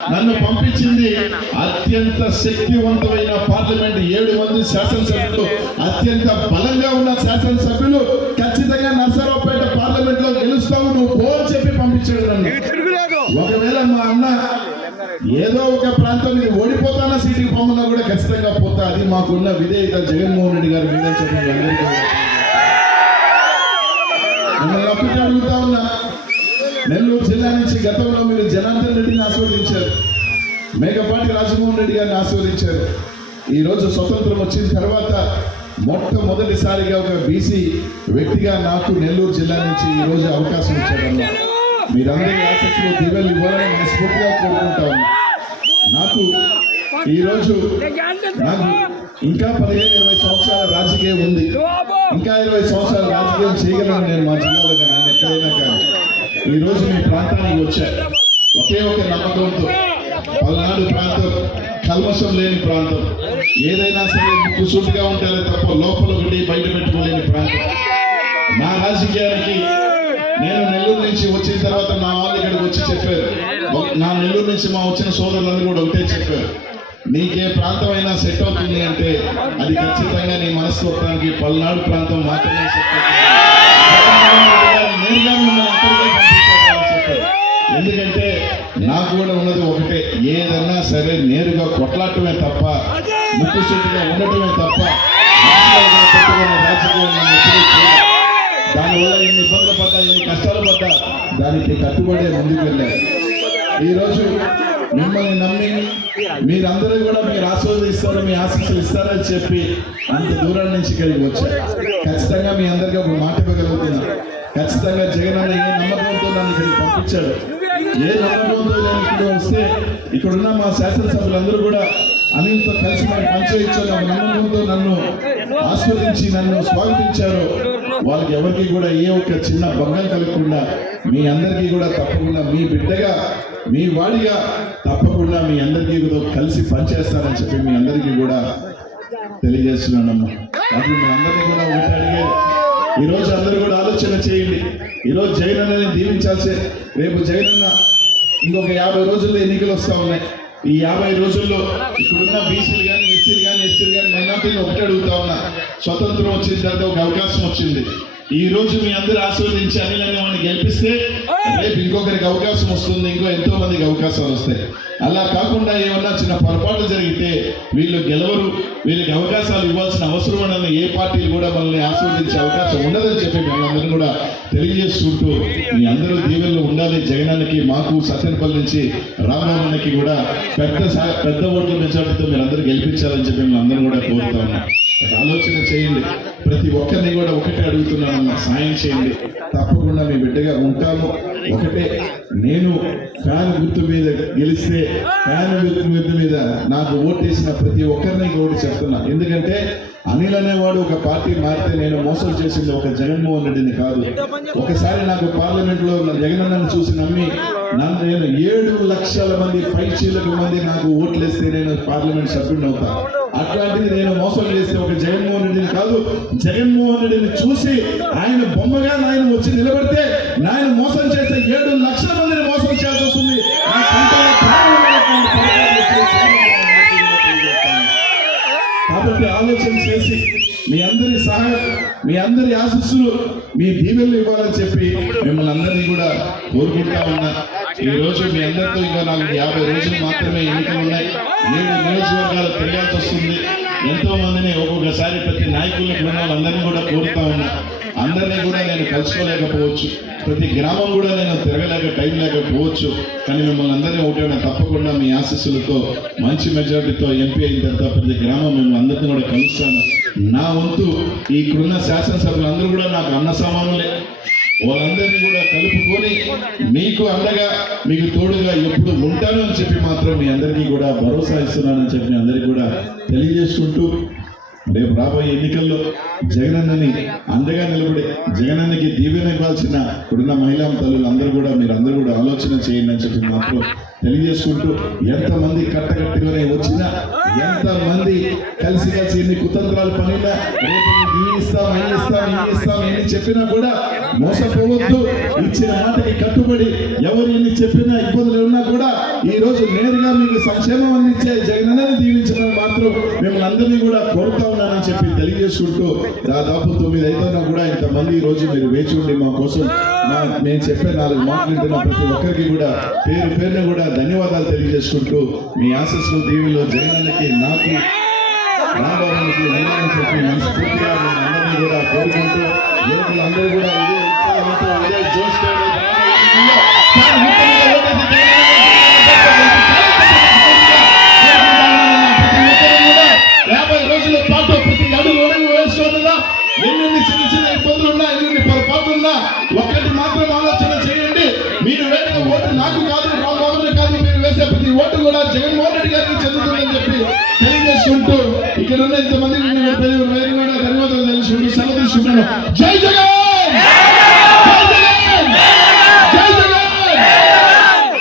నన్ను పంపించింది అత్యంత శక్తివంతమైన పార్లమెంట్ ఏడు మంది శాసనసభ్యులు అత్యంత బలంగా ఉన్న శాసనసభ్యులు ఖచ్చితంగా నర్సరావుపేట పార్లమెంట్లో గెలుస్తావు నువ్వు పో చెప్పి పంపించాడు నన్ను. ఒకవేళ మా అన్న ఏదో ఒక ప్రాంతం మీద ఓడిపోతాన సీటుకి పొమ్మన్నా కూడా ఖచ్చితంగా పోతా. అది మాకున్న విధేయత జగన్మోహన్ రెడ్డి గారు మీద అని మేకపాటి రాజమోహన్ రెడ్డి గారిని ఆశీర్వదించారు. ఈ రోజు స్వతంత్రం వచ్చిన తర్వాత మొట్టమొదటిసారిగా ఒక బీసీ వ్యక్తిగా నాకు నెల్లూరు జిల్లా నుంచి ఈరోజు అవకాశం ఇచ్చారన్న మీరందరి ఆసక్తులు దివెలు ఇవ్వాలని మనస్ఫూర్తిగా కోరుకుంటా నాకు ఈరోజు నాకు ఇంకా పదిహేను ఇరవై సంవత్సరాల రాజకీయం ఉంది. ఇంకా ఇరవై సంవత్సరాల రాజకీయం చేయగలను నేను మా జిల్లాలో కానీ ఎక్కడైనా కానీ. ఈరోజు మీ ప్రాంతానికి వచ్చా. ఒకే ఒక నమ్మకంతో పల్నాడు ప్రాంతం కల్మషం లేని ప్రాంతం. ఏదైనా సరే ముక్కు ఉంటారే తప్ప లోపల ఉండి బయట పెట్టుకోలేని ప్రాంతం. నా రాజకీయానికి నేను నెల్లూరు నుంచి వచ్చిన తర్వాత నా వాళ్ళు ఇక్కడికి వచ్చి చెప్పారు. నా నెల్లూరు నుంచి మా వచ్చిన సోదరులందరూ కూడా ఒకటే చెప్పారు. నీకే ప్రాంతం అయినా సెట్ అవుతుంది అంటే అది ఖచ్చితంగా నీ మనస్తత్వానికి పల్నాడు ప్రాంతం మాత్రమే సెట్ అవుతుంది. ఎందుకంటే నాకు కూడా ఉన్నది ఒకటే. ఏదన్నా సరే నేరుగా కొట్లాడటమే తప్ప ముక్కు సూటిగా ఉండటమే తప్ప దానివల్ల ఎన్ని ఇబ్బందులు పడ్డా ఎన్ని కష్టాలు పడ్డా దానికి కట్టుబడే ముందుకు వెళ్ళారు ఈరోజు మిమ్మల్ని నమ్మి మీరందరూ కూడా మీరు ఆస్వాదిస్తారు మీ ఆశీస్సులు ఇస్తారని చెప్పి అంత దూరం నుంచి కలిగి వచ్చారు ఖచ్చితంగా మీ అందరికీ ఒక మాట ఖచ్చితంగా జగన్ అన్న ఏ నమ్మకంతో నన్ను ఇక్కడికి పంపించాడు. ఏ నమ్మకంతో నేను ఇక్కడ వస్తే ఇక్కడున్న మా శాసనసభ్యులందరూ కూడా అనిల్తో కలిసి మనం పనిచేయించాలి నమ్మకంతో నన్ను ఆస్వాదించి నన్ను స్వాగతించారు. వాళ్ళకి ఎవరికి కూడా ఏ ఒక్క చిన్న భంగం కలగకుండా మీ అందరికీ కూడా తప్పకుండా మీ బిడ్డగా మీ వాడిగా తప్పకుండా మీ అందరికీ కూడా కలిసి పనిచేస్తానని చెప్పి మీ అందరికీ కూడా తెలియజేస్తున్నానమ్మా. అది మీ అందరినీ కూడా ఒకటి అడిగేది ఈ రోజు అందరూ కూడా ఆలోచన చేయండి. ఈ రోజు జగన్ అన్నని దీవించాల్సే. రేపు జైన్ అన్న ఇంకొక యాభై రోజుల్లో ఎన్నికలు వస్తా ఉన్నాయి. ఈ యాభై రోజుల్లో ఇప్పుడున్న బీసీలు కానీ ఎస్సీలు కానీ ఎస్టీలు కానీ మైనార్టీని ఒకటి అడుగుతా ఉన్నా. స్వతంత్రం వచ్చిన తర్వాత ఒక అవకాశం వచ్చింది. ఈ రోజు మీ అందరూ ఆశీర్వదించి అనిల్ అనే వాడిని గెలిపిస్తే రేపు ఇంకొకరికి అవకాశం వస్తుంది ఇంకో ఎంతో మందికి అవకాశాలు వస్తాయి. అలా కాకుండా ఏమన్నా చిన్న పొరపాటు జరిగితే వీళ్ళు గెలవరు వీళ్ళకి అవకాశాలు ఇవ్వాల్సిన అవసరం ఉన్నది ఏ పార్టీలు కూడా మనల్ని ఆశీర్వదించే అవకాశం ఉండదని చెప్పి మేమందరం కూడా తెలియజేసుకుంటూ మీ అందరూ దీవెనలో ఉండాలి. జగనానికి మాకు సత్యనపల్లి నుంచి రామరామన్నకి కూడా పెద్ద పెద్ద ఓట్ల మెజార్టీతో మీరు అందరూ గెలిపించాలని చెప్పి మేము అందరం కూడా కోరుతా ఉన్నాం. ఆలోచన చేయండి. ప్రతి ఒక్కరిని కూడా ఒకటే అడుగుతున్నానమ్మా సాయం చేయండి. తప్పకుండా మీ బిడ్డగా ఉంటాము. ఒకటే నేను ఫ్యాన్ గుర్తు మీద గెలిస్తే ఫ్యాన్ గుర్తు గుర్తు మీద నాకు ఓటేసిన ప్రతి ఒక్కరిని కూడా చెప్తున్నా. ఎందుకంటే అనిల్ అనేవాడు ఒక పార్టీ మారితే నేను మోసం చేసింది ఒక జగన్మోహన్ రెడ్డిని కాదు. ఒకసారి నాకు పార్లమెంట్లో జగనన్నను చూసి నమ్మి నన్ను నేను ఏడు లక్షల మంది పైచీలకు మంది నాకు ఓట్లేస్తే నేను పార్లమెంట్ సభ్యుడిని అవుతా. అట్లాంటిది నేను మోసం చేస్తే ఒక జగన్మోహన్ రెడ్డిని కాదు జగన్మోహన్ రెడ్డిని చూసి ఆయన బొమ్మగా నాయన వచ్చి నిలబడితే నాయన మోసం చేస్తే ఏడు లక్షల మందిని అందరి ఆశస్సులు మీ దీవెనలు ఇవ్వాలని చెప్పి మిమ్మల్ని అందరినీ కూడా కోరుకుంటా ఉన్నా. ఈ రోజు మీ అందరితో ఇంకా నాకు యాభై రోజులు మాత్రమే ఎన్నికలు ఉన్నాయి. ఏడు నియోజకవర్గాలు తిరగాల్సి వస్తుంది. ఎంతో మందిని ఒక్కొక్కసారి ప్రతి నాయకుల కూడా వాళ్ళందరినీ కూడా కోరుతా ఉన్నా. అందరినీ కూడా నేను కలుసుకోలేకపోవచ్చు. ప్రతి గ్రామం కూడా నేను తిరగలేక టైం లేకపోవచ్చు. కానీ మిమ్మల్ని అందరినీ ఒకటే తప్పకుండా మీ ఆశీస్సులతో మంచి మెజారిటీతో ఎంపీ అయిన తర్వాత ప్రతి గ్రామం మిమ్మల్ని అందరినీ కూడా కలుస్తాను. నా వంతు ఇక్కడున్న శాసనసభ్యులందరూ కూడా నాకు అన్న సమానులే. వాళ్ళందరినీ కూడా కలుపుకొని మీకు అండగా మీకు తోడుగా ఎప్పుడు ఉంటాను అని చెప్పి మాత్రం మీ అందరికీ కూడా భరోసా ఇస్తున్నానని చెప్పి మీ అందరికీ కూడా తెలియజేసుకుంటూ రేపు రాబోయే ఎన్నికల్లో జగనన్నని అండగా నిలబడి జగనన్నకి దీవెన ఇవ్వాల్సిన ఇప్పుడున్న మహిళా తల్లులు అందరూ కూడా మీరు అందరూ కూడా ఆలోచన చేయండి అని చెప్పి మాత్రం తెలియజేసుకుంటూ ఎంతమంది కట్టగట్టుకుని వచ్చినా ఎంతమంది కలిసి కలిసి ఎన్ని కుతంత్రాలు పనినా ఇస్తాం ఇస్తాం ఇస్తాం ఎన్ని చెప్పినా కూడా మోసపోవద్దు. ఇచ్చిన మాటకి కట్టుబడి ఎవరు ఎన్ని చెప్పినా ఇబ్బందులు ఉన్నా కూడా ఈ రోజు నేరుగా మీకు సంక్షేమం అందించే జగనన్నని దీవించడం మాత్రం మిమ్మల్ని అందరినీ కూడా కోరుతా ఉన్నానని చెప్పి తెలియజేసుకుంటూ దాదాపు తొమ్మిది ఐదున్నా కూడా ఇంతమంది ఈ రోజు మీరు వేచి ఉండి మా కోసం నేను చెప్పే నాలుగు మాటలు ప్రతి ఒక్కరికి కూడా పేరు పేరున కూడా ధన్యవాదాలు తెలియజేసుకుంటూ మీ ఆశస్సు దీవిలో జయనానికి నాకు యాభై రోజుల పాటు ప్రతి అడుగు చిన్న చిన్న ఇబ్బందులు ఉన్నా ఎన్ని పొరపాటున్నా ఒక్కటి మాత్రం ఆలోచన చేయండి. మీరు వేరే ఓటు నాకు కాదు. ఓటు కూడా జగన్మోహన్ రెడ్డి గారికి చెందుతుందని చెప్పి తెలియజేసుకుంటూ ఇక్కడ ఉన్న ఇంతమంది కూడా ధన్యవాదాలు తెలుసుకుంటూ సెలవు తీసుకుంటున్నాను. జై